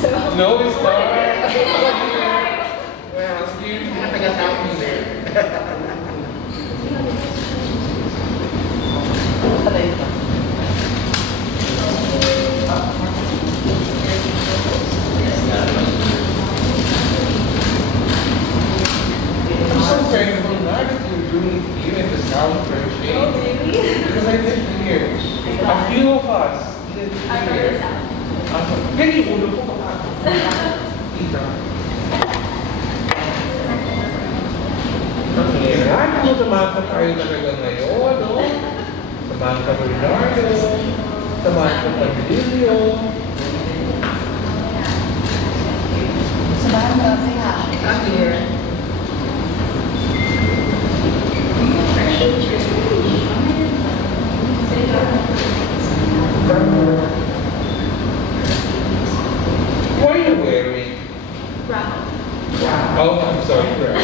So, No, it's not. Well, sige, taga-tap mo there. I'm so thankful now that you're doing it here in the South for a change. oh, really? Because I did here. A few of us did I'm from the here. South. Ganyan, ulo po baka. Tita. Ayan, kung Samantha tayo talaga ngayon, no? Samantha Bernardo, Samantha Panlilio. Samantha, say hi. I'm here. What are you wearing? Brown. Oh, I'm sorry, girl.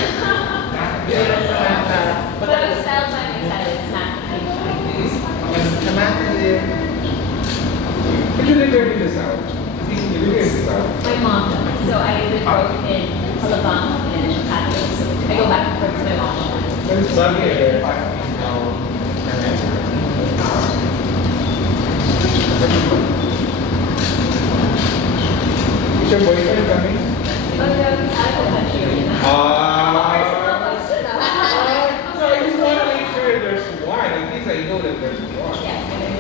But I'm styled by my side. It's not Samantha here. But you live here in the South. You live here in the South. my mom does. So I live both in Alabang and in Chicago. So I go back and forth to my mom. There's sun here. Is your boyfriend coming? But he's out of the country right now. So I just want to make sure there's one. At least I know that there's one. Yes, and it is.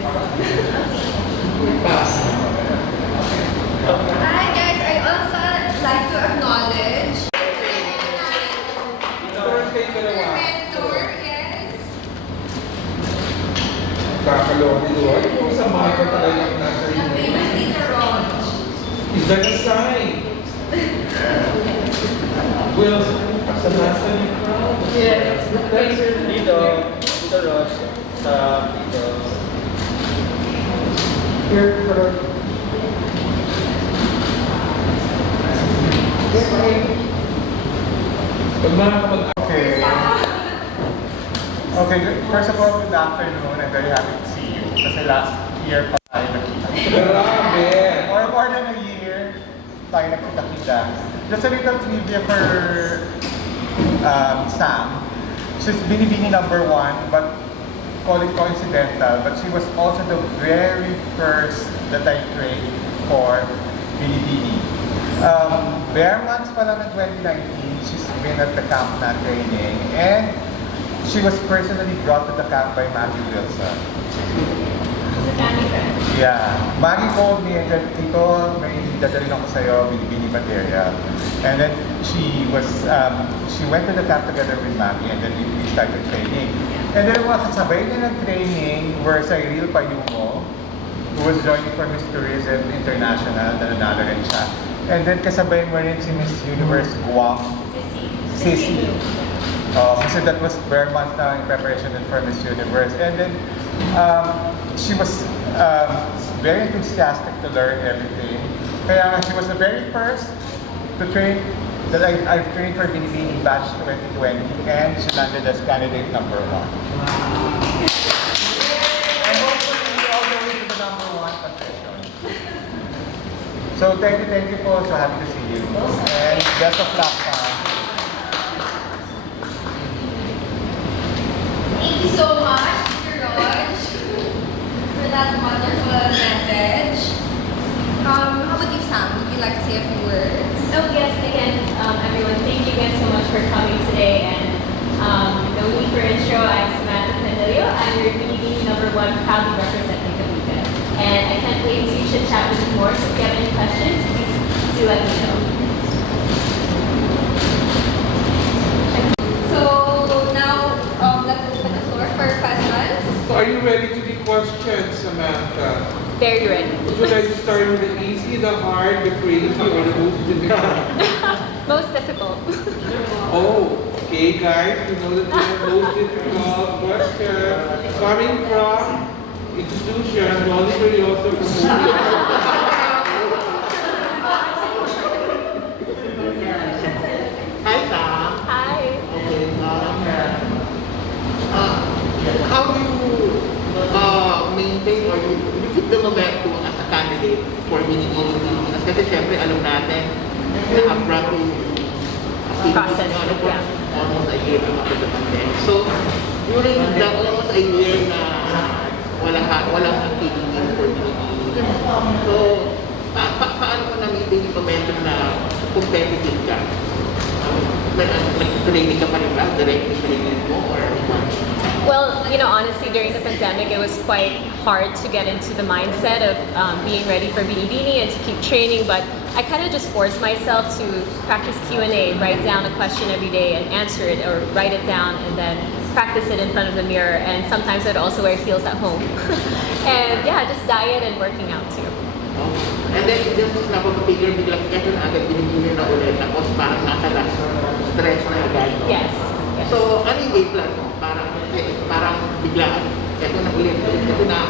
Hi guys, I also like to acknowledge Thursday ka your naman. mentor, yes. Kakalawin doon. Kung sa mga ka talaga nasa The inyo. famous Tita Ron. Is that a sign? Will, sa nasa niyo crowd? Yes, dito Ross, sa dito. Here, for Okay. Okay, first of all, good afternoon. I'm very happy to see you. Kasi last year pa tayo nakita. Grabe! Or more than a year, tayo nakita-kita. Just a little trivia for Sam. She's Binibini #1, but call it coincidental. But she was also the very first that I trained for Binibini. Bare months pa lang ng 2019, she's been at the camp na training, and she was personally brought to the camp by Maggie Wilson. He's a family friend. Yeah. Maggie called me and said, Tito, may dadalhin ako sa'yo, Binibini material. And then she went to the camp together with Maggie, and then we started training. And then mga kasabay niya ng training were Cyril Payumo, who was joining for Miss Tourism International, nanalo rin siya. And then kasabay mo rin si Miss Universe Guam, Sissy. Kasi that was bare months na in preparation for Miss Universe. And then she was very enthusiastic to learn everything. Kaya nga, she was the very first to train that I've trained for Binibini Batch 2020, and she landed as candidate #1. And hopefully all the way to the #1 position. So thank you po. So happy to see you. And best of luck. Thank you so much, Mr. Raj, for that wonderful message. How about you, Sam? Would you like to say a few words? Oh yes, again, everyone, thank you again so much for coming today. And no need for intro, I'm Samantha Panlilio. I'm your Binibini #1 proudly representing Cavite. And I can't wait to chit chat with you more. So if you have any questions, please do let me know. So now, let's open the floor for questions. So are you ready to be questioned, Samantha? Very ready. Would you like to start with the easy, the hard, the crazy, or the most difficult? Most difficult. Oh, okay guys, you know that the most difficult question coming from institution, also from Hi, Sam. Hi. Okay, how do you maintain or you keep the momentum as a candidate for Binibini Pilipinas? Kasi syempre alam natin na upfront to Process, yeah. almost a year after the pandemic. So, during the almost a year na walang activity for Binibini, so, paano mo na-maintain yung momentum na competitive ka? Nag-training ka pa rin ba? Directly training mo or what? Well, you know, honestly, during the pandemic, it was quite hard to get into the mindset of being ready for Binibini and to keep training, but I kind of just forced myself to practice Q&A, write down a question every day and answer it, or write it down and then practice it in front of the mirror, and sometimes I'd also wear heels at home. And yeah, just diet and working out too. And then, just napapapigure biglang ito na agad Binibini na ulit, tapos parang nakala stress na agad. No? Yes. Yes. So, ano yung game plan mo? Parang biglaan, ito na ulit, ito na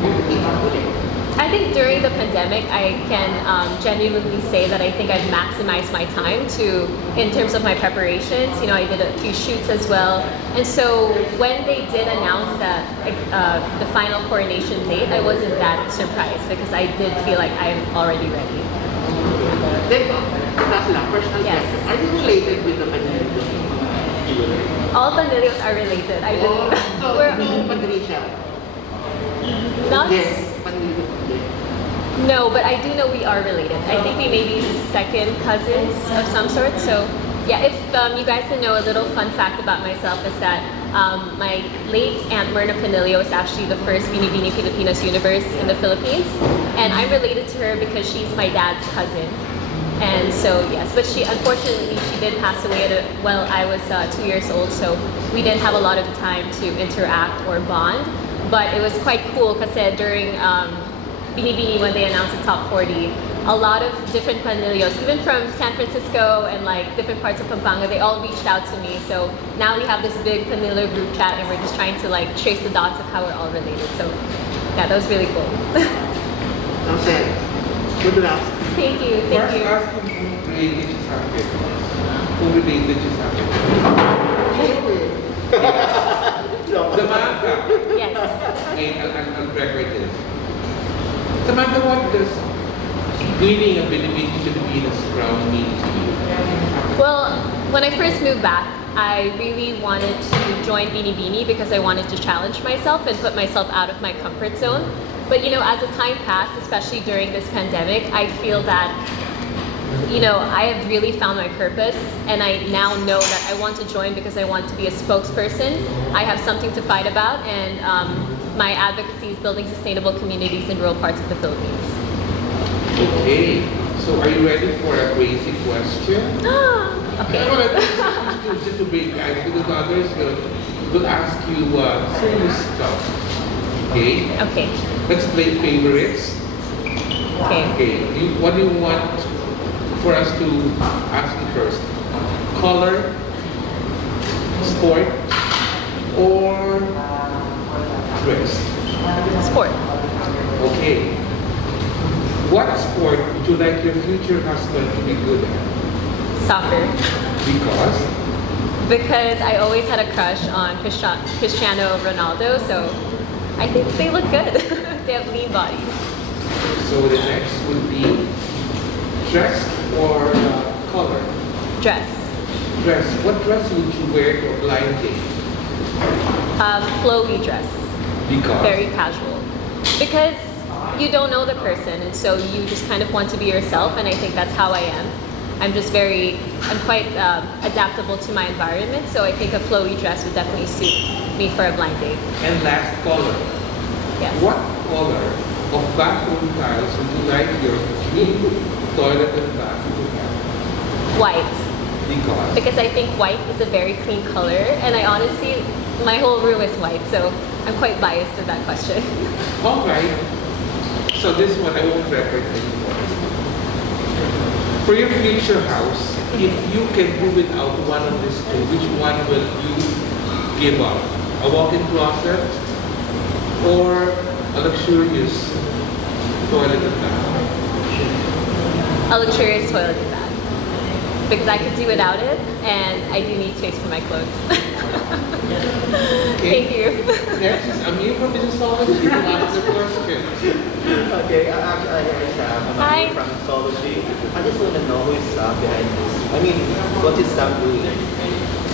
competition ulit. I think during the pandemic, I can genuinely say that I think I've maximized my time in terms of my preparations. You know, I did a few shoots as well. And so when they did announce that the final coronation date, I wasn't that surprised because I did feel like I'm already ready. Then, last lang, personal Yes. question. Are you related with the Panlilio? All Panlilios are related. I Oh, believe. so, We're no, Patricia? not. Yes, Panlilio. No, but I do know we are related. I think we may be second cousins of some sort. So, yeah, if you guys didn't know, a little fun fact about myself is that my late Aunt Myrna Panlilio is actually the first Binibini Filipinas universe in the Philippines. And I'm related to her because she's my dad's cousin. And so, yes, but unfortunately, she did pass away while I was 2 years old. So we didn't have a lot of time to interact or bond. But it was quite cool because during Binibini, when they announced the top 40, a lot of different Panlilios, even from San Francisco and like different parts of Pampanga, they all reached out to me. So now we have this big Panlilio group chat and we're just trying to like trace the dots of how we're all related. So yeah, that was really cool. Okay. Good luck. Thank you, thank First, you. ask him who related siya sa akin. Who related siya sa akin. Samantha. Yes. Okay, I'll record this. Samantha, what does winning a Binibini Filipinas crown mean to you? Well, when I first moved back, I really wanted to join Binibini because I wanted to challenge myself and put myself out of my comfort zone. But you know, as the time passed, especially during this pandemic, I feel that, you know, I have really found my purpose, and I now know that I want to join because I want to be a spokesperson. I have something to fight about, and my advocacy is building sustainable communities in rural parts of the Philippines. Okay, so are you ready for a crazy question? Okay. Just to break ice because others will ask you serious stuff. Okay? Okay. Let's play favorites. Okay. Okay, what do you want for us to ask you first? Color, sport, or dress? Sport. Okay. What sport would you like your future husband to be good at? Soccer. Because? Because I always had a crush on Cristiano Ronaldo, so I think they look good. They have lean bodies. So the next would be dress or color? Dress. Dress. What dress would you wear to a blind date? Flowy dress. Because? Very casual. Because you don't know the person, and so you just kind of want to be yourself, and I think that's how I am. I'm quite adaptable to my environment, so I think a flowy dress would definitely suit me for a blind date. And last, color. Yes. What color of bathroom tiles would you like your clean toilet and bathroom to have? White. Because? Because I think white is a very clean color, and I honestly, my whole room is white, so I'm quite biased to that question. All right. So this one I won't record anymore. For your future house, if you can do without one of these two, which one will you give up? A walk-in closet or a luxurious toilet and bath? A luxurious toilet and bath. Because I could do without it, and I do need space for my clothes. Okay. Thank you. Next is Amir from Businessology to ask the question. Okay, actually, I'm Hi. from Mixology. I just want to know who is Sam behind this. I mean, what is Sam doing?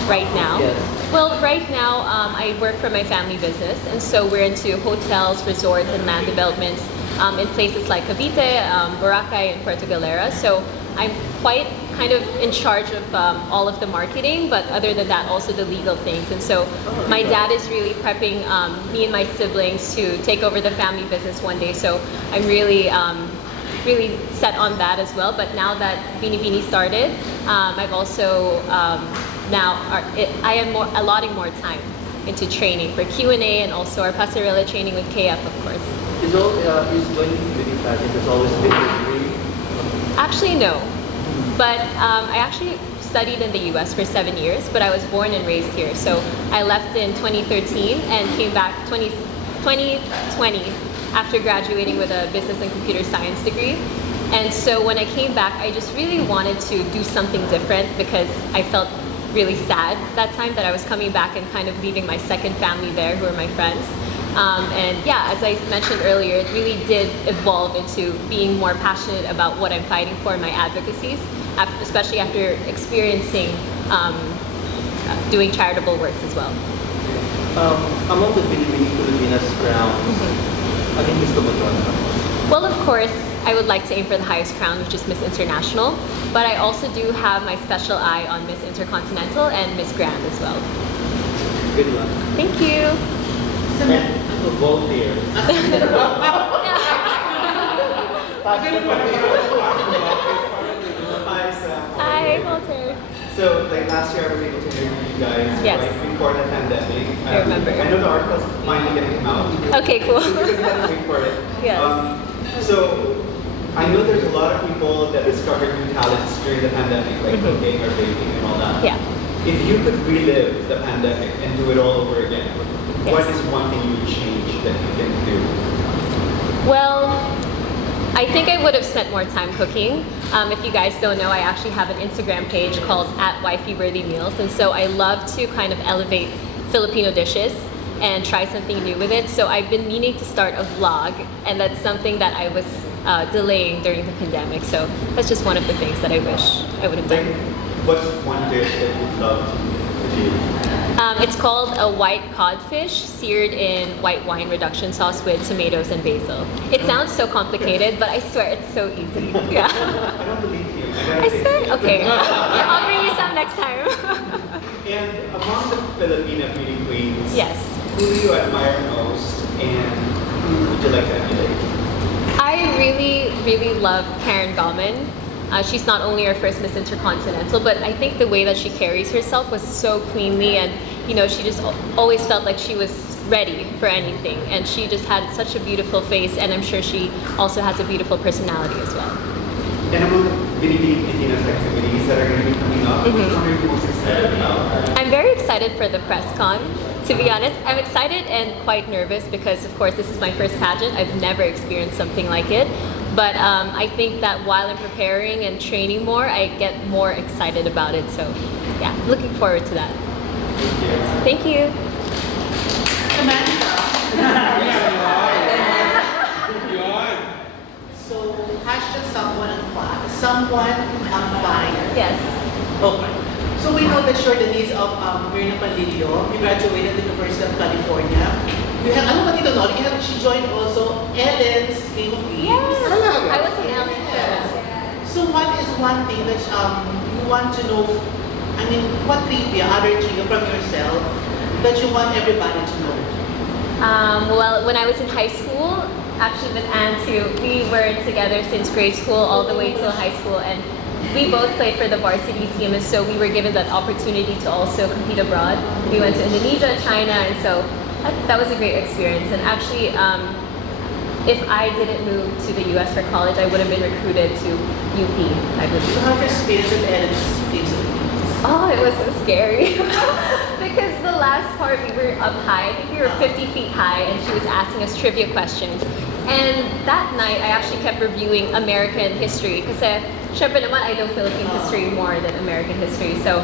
Right now? Yes. Well, right now I work for my family business, and so we're into hotels, resorts, and land developments in places like Cavite, Boracay, and Puerto Galera. So I'm quite kind of in charge of all of the marketing, but other than that, also the legal things. And so my dad is really prepping me and my siblings to take over the family business one day. So I'm really really set on that as well. But now that Binibini started, I've also I am allotting more time into training for Q&A and also our passerella training with KF, of course. Is joining beauty pageant has always been your dream? Actually, no. But I actually studied in the US for 7 years, but I was born and raised here. So I left in 2013 and came back 2020 after graduating with a business and computer science degree. And so when I came back, I just really wanted to do something different because I felt really sad that time that I was coming back and kind of leaving my second family there, who are my friends. And yeah, as I mentioned earlier, it really did evolve into being more passionate about what I'm fighting for in my advocacies, especially after experiencing doing charitable works as well. Among the Pilipinas crowns, I think Mr. Madonna. Well, of course, I would like to aim for the highest crown, which is Miss International, but I also do have my special eye on Miss Intercontinental and Miss Grand as well. Good luck. Thank you. And to both here. Hi, Sam. Hi, Walter. So, like last year, I was able to interview you guys Yes. right before the pandemic. I remember. I know the article's finally getting come out. Okay, cool. Because we had to wait for it. Yes. So, I know there's a lot of people that discovered new talents during the pandemic, like cooking or baking and all that. Yeah. If you could relive the pandemic and do it all over again, what Yes. is one thing you would change that you can do? Well, I think I would have spent more time cooking. If you guys don't know, I actually have an Instagram page called @wifeyworthymeals, and so I love to kind of elevate Filipino dishes and try something new with it. So I've been meaning to start a vlog, and that's something that I was delaying during the pandemic. So that's just one of the things that I wish I would have Like, done. what's one dish that you'd love to do? It's called a white codfish seared in white wine reduction sauce with tomatoes and basil. It sounds so complicated, but I swear it's so easy. Yeah. I don't believe you. I gotta say. swear? Okay. I'll bring you some next time. And among the Filipino beauty queens, Yes. who do you admire most and who would you like to emulate? I really, really love Karen Gallman. She's not only our first Miss Intercontinental, but I think the way that she carries herself was so cleanly, and you know, she just always felt like she was ready for anything, and she just had such a beautiful face, and I'm sure she also has a beautiful personality as well. And among the Binibini Pilipinas activities that are going to be coming up, which one are you most excited about? I'm very excited for the press con. To be honest, I'm excited and quite nervous because, of course, this is my first pageant. I've never experienced something like it. But I think that while I'm preparing and training more, I get more excited about it. So, yeah, looking forward to that. Thank you. So, hashtag someone on fire. Someone on fire. Yes. Okay. So we know that you're the niece of Samantha Panlilio. You graduated at the University of California. You have, ano ba dito, no? She joined also Ellen's Game of Games. Yes. I was in Ellen. So what is one thing that you want to know, I mean, what trivia, other trivia from yourself that you want everybody to know? Well, when I was in high school, actually with Anne too, we were together since grade school all the way till high school, and we both played for the varsity team, and so we were given that opportunity to also compete abroad. We went to Indonesia, China, and so that was a great experience. And actually, if I didn't move to the US for college, I would have been recruited to UP, I believe. So how's your experience with Ellen's Games of Games? Oh, it was so scary. Because the last part, we were up high. I think we were 50 feet high, and she was asking us trivia questions. And that night, I actually kept reviewing American history. Kasi, syempre naman, I know Philippine history more than American history. So,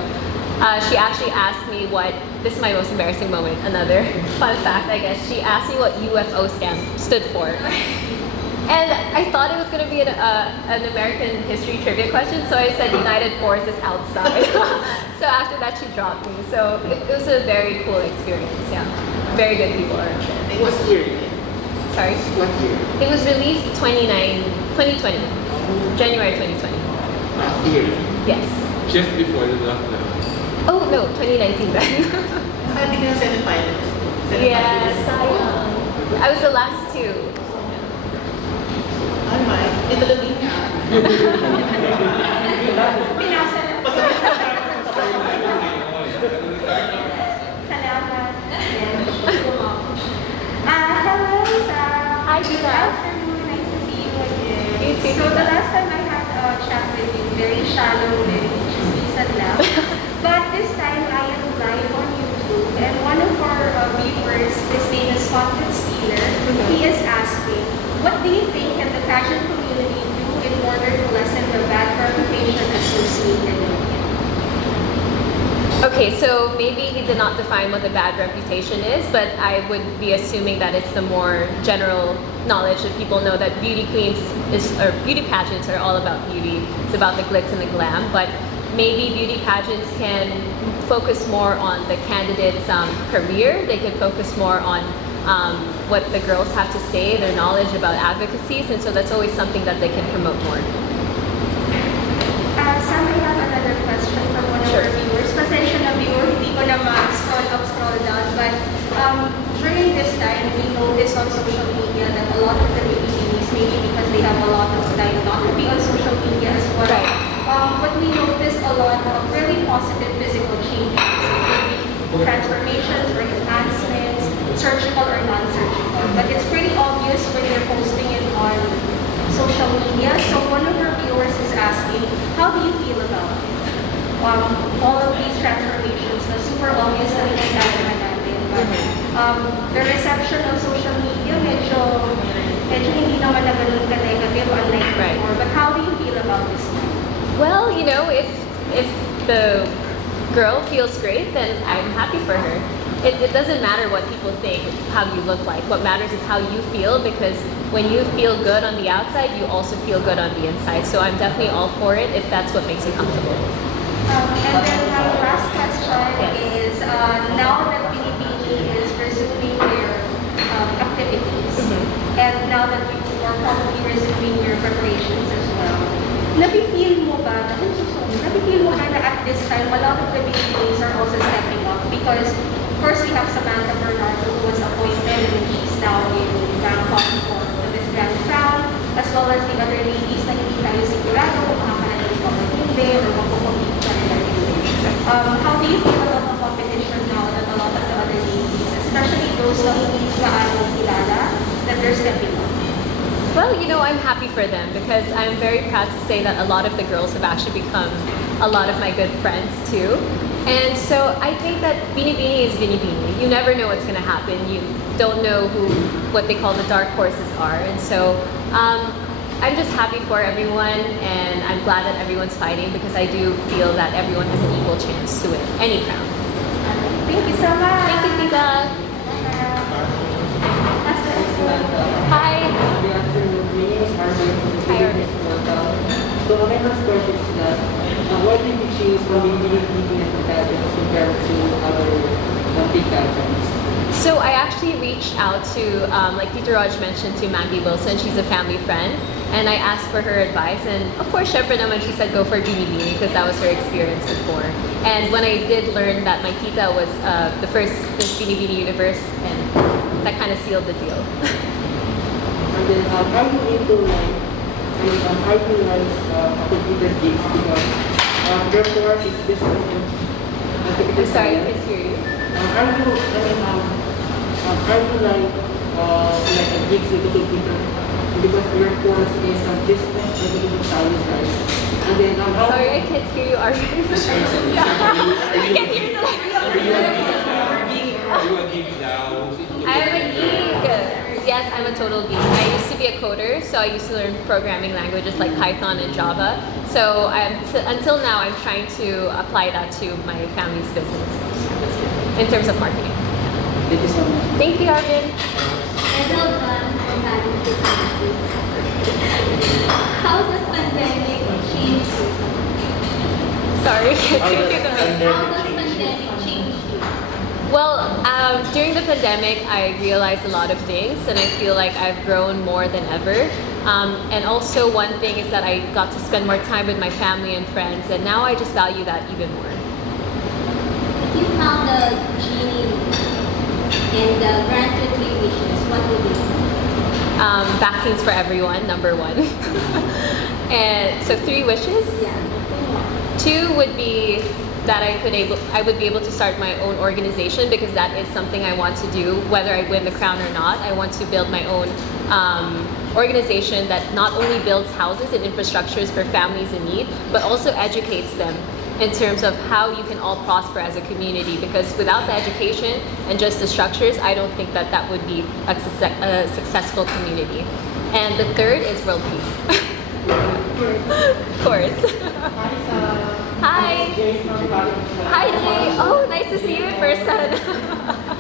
she actually asked me what this is my most embarrassing moment. Another fun fact, I guess. She asked me what UFO stood for. And I thought it was going to be an American history trivia question, so I said United Forces outside. So after that, she dropped me. So it was a very cool experience, yeah. Very good people around there. It was here. Sorry? What year? It was released 2020. January 2020. Last year. Yes. Just before the lockdown. Oh, no, 2019 then. Sabi ka na semifinals. Yes, sayang. I was the last two. Ay, Mike. Ito lang din niya. Salamat. Hello, Sam. Hi, Good Tita. afternoon. Nice to see you again. You too, So the Tita. last time I had a chat with you, very shallow, very chismisan lang. But this time I am live on YouTube, and one of our viewers, his name is Content Stealer, he is asking, what do you think can the pageant community do in order to lessen the bad reputation associated with it? Okay, so maybe he did not define what the bad reputation is, but I would be assuming that it's the more general knowledge that people know that beauty queens or beauty pageants are all about beauty. It's about the glitz and the glam, but maybe beauty pageants can focus more on the candidate's career. They can focus more on what the girls have to say, their knowledge about advocacies, and so that's always something that they can promote more. Sam, I have another question from one of Sure. our viewers. Pasensya na viewer, hindi ko na ma-scroll up, scroll down. But during this time, we noticed on social media that a lot of the Binibinis, maybe because they have a lot of time not to be on social media as well. Right. But we noticed a lot of very positive physical changes, maybe transformations or enhancements, surgical or non-surgical. But it's pretty obvious when you're posting it on social media. So one of our viewers is asking, how do you feel about it? All of these transformations na super obvious na ginagawa natin. But the reception of social media, medyo hindi naman na ganun ka-negative unlike Right. before. But how do you feel about this now? Well, you know, if the girl feels great, then I'm happy for her. It doesn't matter what people think, how you look like. What matters is how you feel, because when you feel good on the outside, you also feel good on the inside. So I'm definitely all for it if that's what makes you comfortable. And then my last question Yes. is, now that Binibini is resuming their activities, and now that you are probably resuming your preparations as well, nafe-feel mo ba na at this time, a lot of the Binibinis are also stepping up? Because first we have Samantha Panlilio, who was appointed, and she's now in Bangkok for the Miss Grand Crown, as well as the other ladies na hindi tayo sigurado kung makakarating pa o hindi, or mapupunti pa nila hindi. How do you feel about the competition now that a lot of the other ladies, especially those na hindi gaano kilala, that they're stepping up? Well, you know, I'm happy for them because I'm very proud to say that a lot of the girls have actually become a lot of my good friends too. And so I think that Binibini is Binibini. You never know what's going to happen. You don't know what they call the dark horses are. And so I'm just happy for everyone, and I'm glad that everyone's fighting because I do feel that everyone has an equal chance to win any crown. Thank you so much. Thank you, Tita. Hi. Good afternoon. My name is Arvin from the Hi, Arvin. Pilipinas portal. So my first question is that why did you choose Binibini as a pageant compared to other big pageants? So I actually reached out to, like Tita Raj mentioned, to Maggie Wilson. She's a family friend, and I asked for her advice. And of course, syempre naman, she said go for Binibini because that was her experience before. And when I did learn that my tita was the first Miss Binibini Universe, and that kind of sealed the deal. And then are you into like, are you like computer gigs because their course is different from I'm sorry, I can't hear you. are you like a gigs with the computer because your course is different from the computer science, right? And then how Sorry, I can't hear you. Are you? I can't hear you. Are you a geek now? I'm a geek. Yes, I'm a total geek. I used to be a coder, so I used to learn programming languages like Python and Java. So until now, I'm trying to apply that to my family's business. in terms of marketing. Thank you so much. Thank you, Arvin. And well done for having to How does pandemic change you? Sorry, can How you does repeat the pandemic How does pandemic change you? Well, during the pandemic, I realized a lot of things, and I feel like I've grown more than ever. And also, one thing is that I got to spend more time with my family and friends, and now I just value that even more. If you found the genie and granted 3 wishes, what would it be? Vaccines for everyone, number 1. And so 3 wishes. Yeah. 2 would be that I would be able to start my own organization, because that is something I want to do whether I win the crown or not. I want to build my own organization that not only builds houses and infrastructures for families in need, but also educates them in terms of how you can all prosper as a community, because without the education and just the structures, I don't think that that would be a successful community. And the 3rd is world peace. Of course. Hi. Jay from Cavite. Hi, Jay. Oh, nice to see you in person.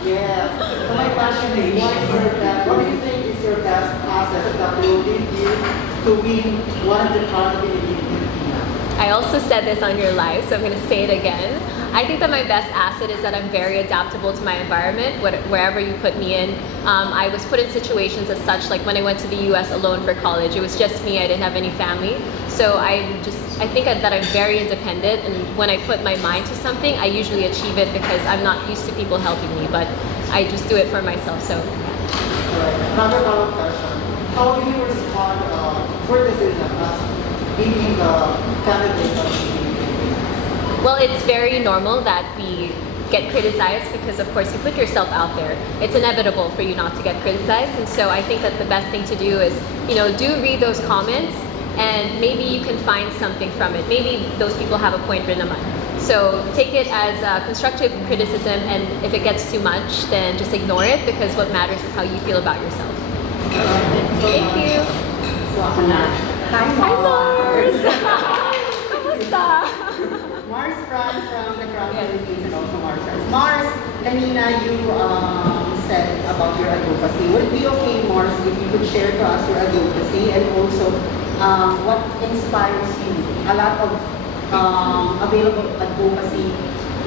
Yes. So my question is, what do you think is your best asset that will lead you to win one of the crowns in Pilipinas? I also said this on your live, so I'm going to say it again. I think that my best asset is that I'm very adaptable to my environment, wherever you put me in. I was put in situations as such, like when I went to the US alone for college, it was just me, I didn't have any family. So I think that I'm very independent, and when I put my mind to something, I usually achieve it because I'm not used to people helping me, but I just do it for myself, so. Another follow-up question. How do you respond criticism as being the candidate of the Well, it's very normal that we get criticized because, of course, you put yourself out there. It's inevitable for you not to get criticized, and so I think that the best thing to do is, do read those comments, and maybe you can find something from it. Maybe those people have a point rin naman. So take it as constructive criticism, and if it gets too much, then just ignore it, because what matters is how you feel about yourself. Thank you. Hi, Mars. Kamusta? Mars France from the Crown Philippines and also Mars France. Mars, kanina you said about your advocacy. Would it be okay, Mars, if you could share to us your advocacy and also what inspires you? A lot of available advocacy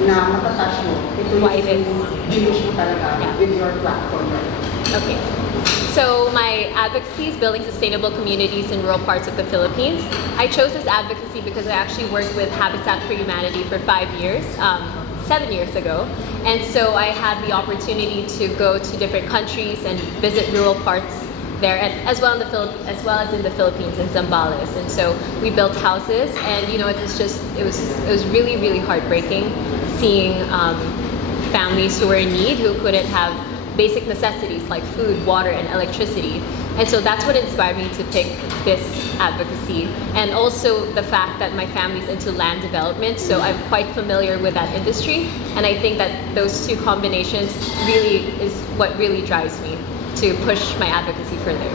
na matatouch mo. Ito yung wish mo talaga with your platform. Okay. So my advocacy is building sustainable communities in rural parts of the Philippines. I chose this advocacy because I actually worked with Habitat for Humanity for 5 years, 7 years ago. And so I had the opportunity to go to different countries and visit rural parts there, and as well as in the Philippines, in Zambales. And so we built houses, and it was really, really heartbreaking seeing families who were in need, who couldn't have basic necessities like food, water, and electricity. And so that's what inspired me to pick this advocacy. And also the fact that my family's into land development, so I'm quite familiar with that industry. And I think that those two combinations really is what really drives me to push my advocacy further.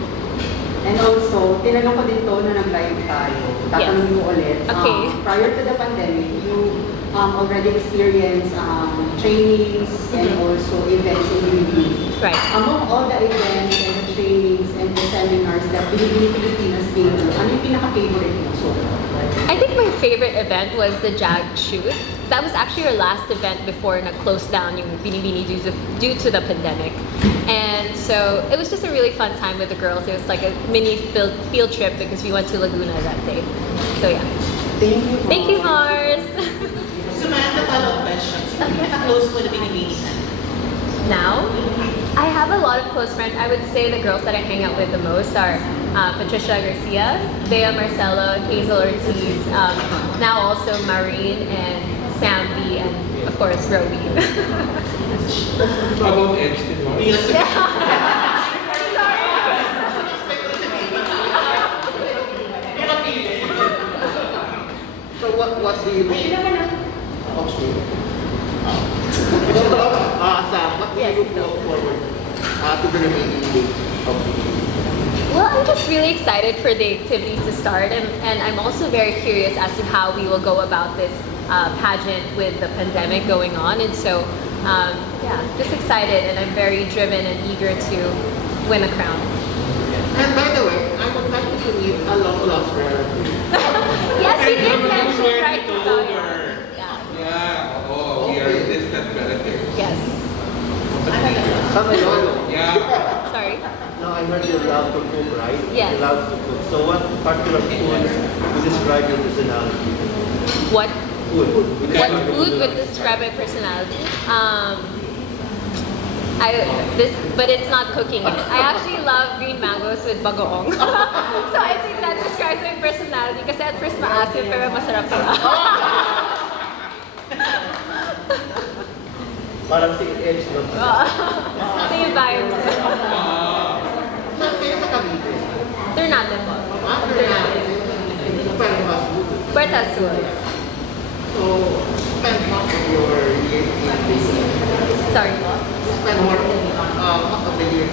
And also, tinanong ko din to na nag-live tayo. Tatanong mo ulit. Okay. Prior to the pandemic, you already experienced trainings and also events in Binibini. Right. Among all the events and the trainings and the seminars that Binibini Pilipinas gave you, ano yung pinaka-favorite mo so far? I think my favorite event was the JAG shoot. That was actually our last event before closed down yung Binibini due to the pandemic. And so it was just a really fun time with the girls. It was like a mini field trip because we went to Laguna that day. So yeah. Thank you. Thank you, Mars. Samantha, follow-up questions. Close mo na Binibinis. Now, I have a lot of close friends. I would say the girls that I hang out with the most are Patricia Garcia, Bea Marcelo, Hazel Ortiz, now also Maureen and Sam B, and of course Roby. How about Epstein? So what do you wish? Okay. Sam, what do you look forward to the remaining days of the year? Well, I'm just really excited for the activities to start, and I'm also very curious as to how we will go about this pageant with the pandemic going on. And so yeah, just excited, and I'm very driven and eager to win a crown. And by the way, I would like you to meet a long-lost relative. Yes, you did Remember mention when right you told about her? it. Yeah. Yeah, oh, we are distant relatives. Yes. Sama yun. Yeah. Sorry. No, I heard you love to cook, right? Yes. You love to cook. So what particular food would describe your personality? What Food. what food would describe my personality? But it's not cooking. I actually love green mangoes with bagoong. So I think that describes my personality kasi at first maasim pero masarap pala. Parang si Edge, no? Same vibes. Kaya sa Cavite. Ternate po. Ternate. Pero mas good. Puerto Azul. So, spend most of your year in this Sorry po. spend more most of the year.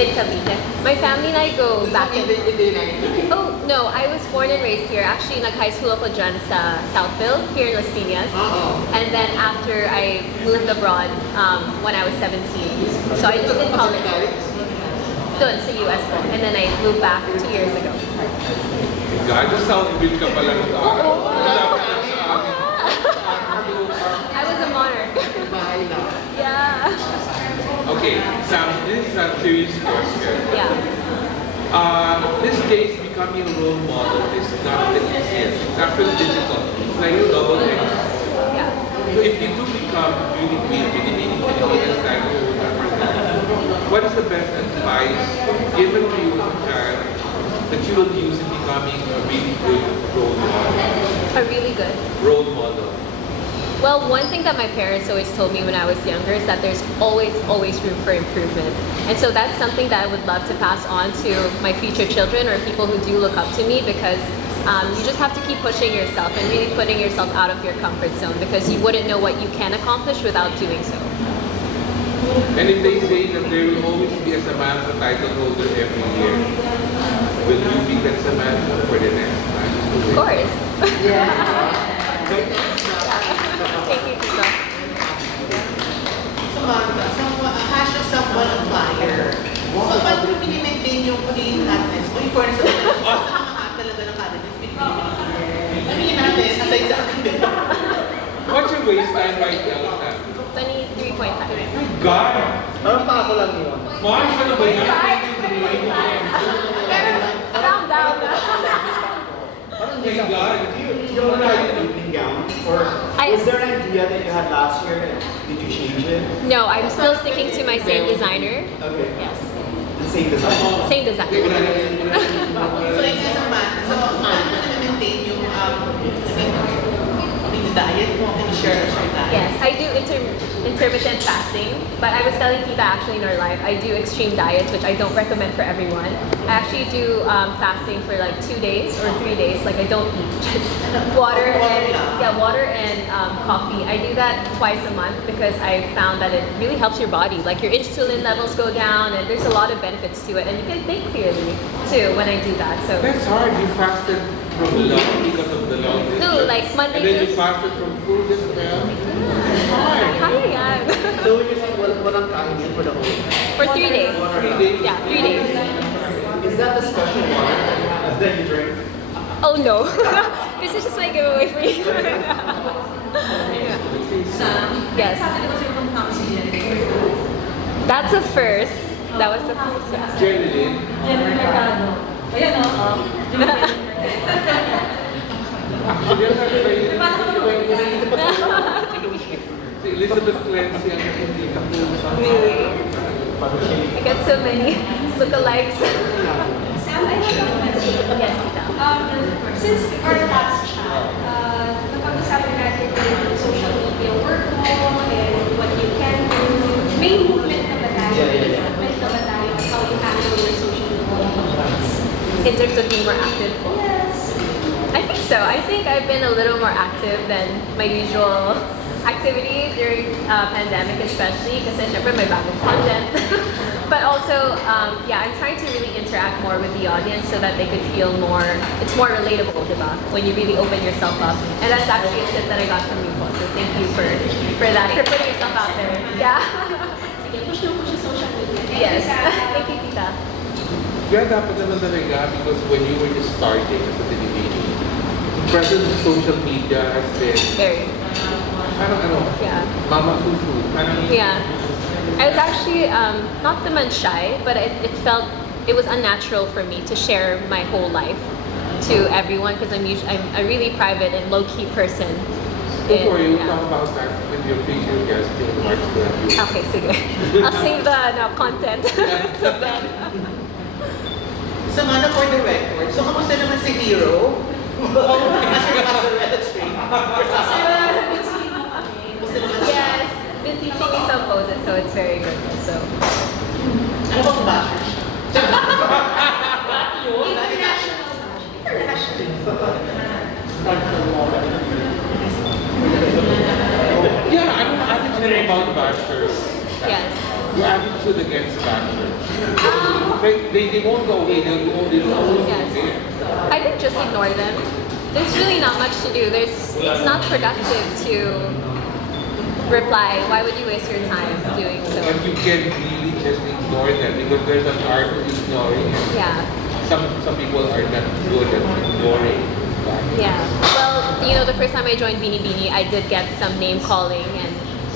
In Cavite. My family and I go back In in... the United. Oh, no. I was born and raised here. Actually, nag-high school ako dyan sa Southville, here in Las Piñas. And then after I moved abroad when I was 17. So I just did college doon sa US po. And then I moved back 2 years ago. God, just Southville ka pala ng Oo. Malapit lang sa amin. I was a monarch. Bahay lang. Yeah. Okay, Sam, this is a serious question. Yeah. This day is becoming a role model. It's not the easiest. It's actually difficult. It's like a double X. Yeah. So if you do become really queen, Binibinis like what is the best advice given to you as a child that you will use in becoming a really good role model? A really good. Role model. Well, one thing that my parents always told me when I was younger is that there's always room for improvement. And so that's something that I would love to pass on to my future children or people who do look up to me, because you just have to keep pushing yourself and really putting yourself out of your comfort zone, because you wouldn't know what you can accomplish without doing so. And if they say that there will always be a Samantha title holder every year, will you be that Samantha for the next time? Of course. Thank you, Tito. Samantha, hashtag someone on fire. So, paano mo pinimaintain yung clean hotness? O yung furnace of the sa mga hot talaga ng hotness? Sabihin natin, aside sa akin din. What's your waistline right now, Sam? 23.5. God! Parang pa ako lang yun. Mars, ano ba yan? Calm down. Oh my God! You don't like an evening gown? Or was there an idea that you had last year and did you change it? No, I'm still sticking to my same designer. Okay. Yes. The same design. Same designer. So, ikaw Samantha, so paano mo na-maintain yung diet mo? Can you share that? Yes, I do intermittent fasting, but I was telling Tita actually in our live, I do extreme diets, which I don't recommend for everyone. I actually do fasting for like 2 days or 3 days, like I don't eat, just water and coffee. I do that twice a month because I found that it really helps your body. Like your insulin levels go down, and there's a lot of benefits to it, and you can think clearly too when I do that. So That's hard. You fasted from long because of the long distance. no, like Monday And then you to fasted from food as well. It's hard. Kaya yan. So you say walang kain yun for the whole For 3 days. 3 days. Yeah, 3 days. Is that the special water that you drink? Oh no. This is just my giveaway for you. Yes. That's a first. That was the first, yeah. Jerilyn. Actually, ang sabi ba yun? Si Elizabeth Clancy ang hindi ka po sa Really? I got so many lookalikes. Sam, I have a question. Yes, Tita. Since our last chat, napag-usapan natin yung social media work mo and what you can do. May movement na ba tayo? May movement na ba tayo on how you handle your social media? In terms of being more active. Yes. I think so. I think I've been a little more active than my usual activity during pandemic, especially because syempre may bagong content. But also, yeah, I'm trying to really interact more with the audience so that they could feel more, it's more relatable, diba? When you really open yourself up. And that's actually a tip that I got from you, boss. So thank you for that, for putting yourself out there. Yeah. Sige, push na push sa social media. Yes. Thank you, Tita. Yeah, dapat naman talaga because when you were just starting as a Binibini, the presence of social media has been Very. parang Yeah. mama fufu. Parang Yeah. I was actually not the man shy, but it was unnatural for me to share my whole life to everyone because I'm a really private and low key person. Before you Yeah. talk about that with your future guest, yung March 12. Okay, sige. I'll save the content. till then. Samantha, for the record, so kamusta naman si Hero? As your relative. Yes, been teaching me some poses, so it's very good. So. Ano bang basher siya? Yeah, I'm attitude about bashers. Yes. Your attitude against bashers. They won't go away, they'll always Yes. I think just ignore them. There's really not much to do. It's not productive to reply. Why would you waste your time doing so? And you can really just ignore them because there's an art of ignoring. Yeah. Some people are not good at ignoring. Yeah. Well, the first time I joined Binibini, I did get some name calling and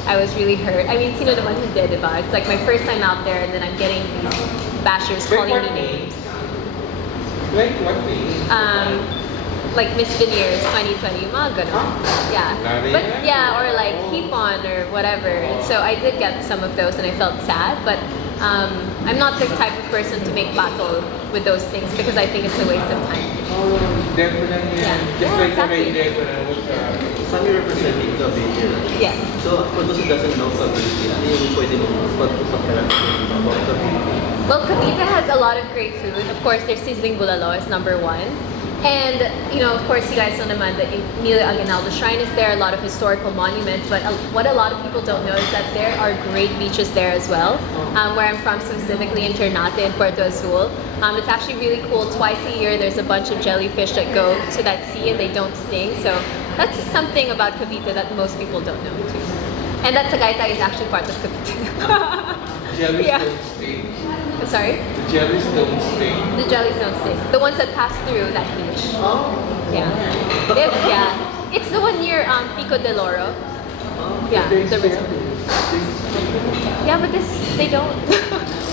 I was really hurt. I mean, sino naman hindi, diba? It's like my first time out there and then I'm getting these bashers calling me names. Like what name? Like Miss Veneers 2020, mga ganun. Yeah. But yeah, or like keep on or whatever. And so I did get some of those and I felt sad, but I'm not the type of person to make battle with those things because I think it's a waste of time. Oh, definitely. Yeah. Just Yeah, like exactly. what I did when I was Saan you're representing Cavite? Yes. So, for those who doesn't know Cavite, ano yung pwede mong pagpapakarating about Cavite? Well, Cavite has a lot of great food. Of course, their sizzling bulalo is number one. And, of course, you guys know naman that Emilio Aguinaldo Shrine is there, a lot of historical monuments, but what a lot of people don't know is that there are great beaches there as well. Where I'm from, specifically in Ternate in Puerto Azul. It's actually really cool. Twice a year, there's a bunch of jellyfish that go to that sea and they don't sting. So that's something about Cavite that most people don't know too. And that Tagaytay is actually part of Cavite. jellies Yeah. don't sting. I'm sorry? The jellies don't sting. The jellies don't sting. The ones that pass through that beach. Oh, Yeah. Yeah. It's the one near Pico del Oro. Yeah, They the sting. resort. Yeah, but they don't.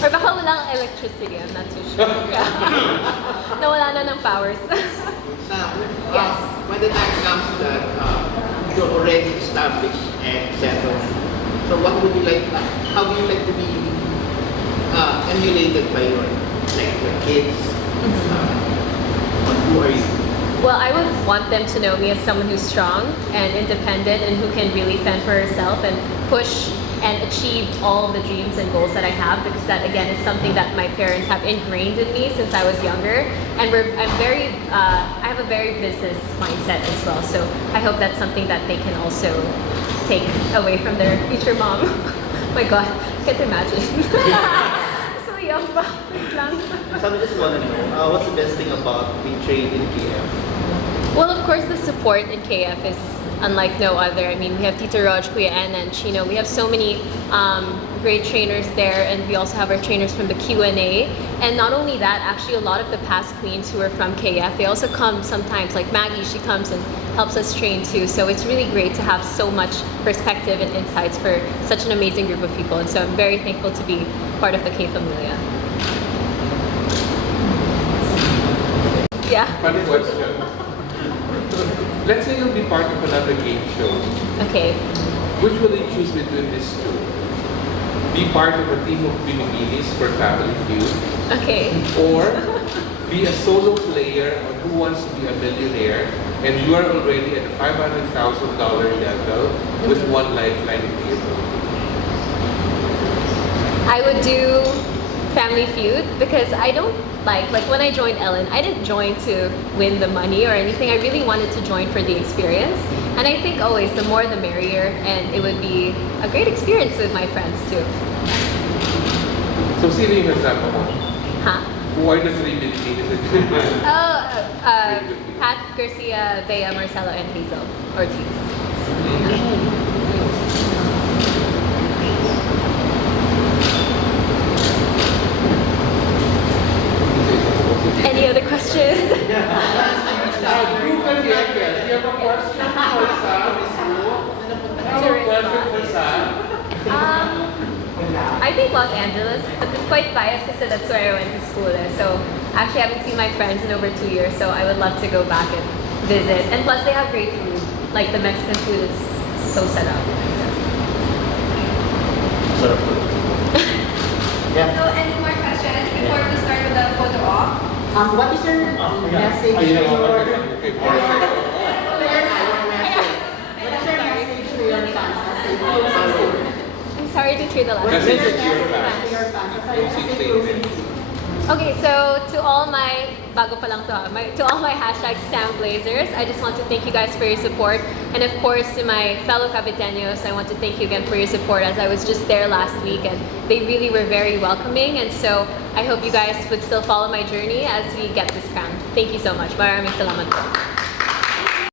Or baka walang electricity, I'm not too sure. Yeah. Nawala na ng powers. Sam, Yes. when the time comes that you're already established and settled, so what would you like, how would you like to be emulated by your kids? Who are you? Well, I would want them to know me as someone who's strong and independent and who can really fend for herself and push and achieve all the dreams and goals that I have because that again is something that my parents have ingrained in me since I was younger and I have a very business mindset as well, so I hope that's something that they can also take away from their future mom. My God, can't imagine. So young pa. Wait lang. so I just want to know, what's the best thing about being trained in KF? Well, of course, the support in KF is unlike no other. I mean, we have Tito Raj, Kuya Anna, and Chino. We have so many great trainers there, and we also have our trainers from the Q&A. And not only that, actually, a lot of the past queens who are from KF, they also come sometimes. Like Maggie, she comes and helps us train too. So it's really great to have so much perspective and insights for such an amazing group of people. And so I'm very thankful to be part of the K Familia. Yeah. Funny question. Let's say you'll be part of another game show. Okay. Which will you choose between these two? Be part of a team of Binibinis for Family Feud, Okay. or be a solo player on Who Wants to Be a Millionaire, and you are already at the $500,000 level with one lifeline in you. I would do Family Feud because I don't like when I joined Ellen, I didn't join to win the money or anything. I really wanted to join for the experience. And I think always the more the merrier, and it would be a great experience with my friends too. So, sino yung kasama mo? Huh? Who are the three Binibinis that you have? Pat, Garcia, Bea, Marcelo, and Hazel Ortiz. Any other questions? Group and yes, you have a question for Sam, Miss Wu? I have a question for Sam. I think Los Angeles, but I'm quite biased because that's where I went to school. So actually I haven't seen my friends in over 2 years, so I would love to go back and visit. And plus they have great food. Like the Mexican food is so set up. Yeah. So any more questions before we start with the photo op? What is your message to your... What is your message to your fans? I'm sorry to hear the last. What is your Message to your message to your fans? Okay, so to all my bago pa lang to, to all my hashtag Sam Blazers, I just want to thank you guys for your support, and of course to my fellow Caviteños, I want to thank you again for your support, as I was just there last week and they really were very welcoming, and so I hope you guys would still follow my journey as we get this crown. Thank you so much. Maraming salamat po.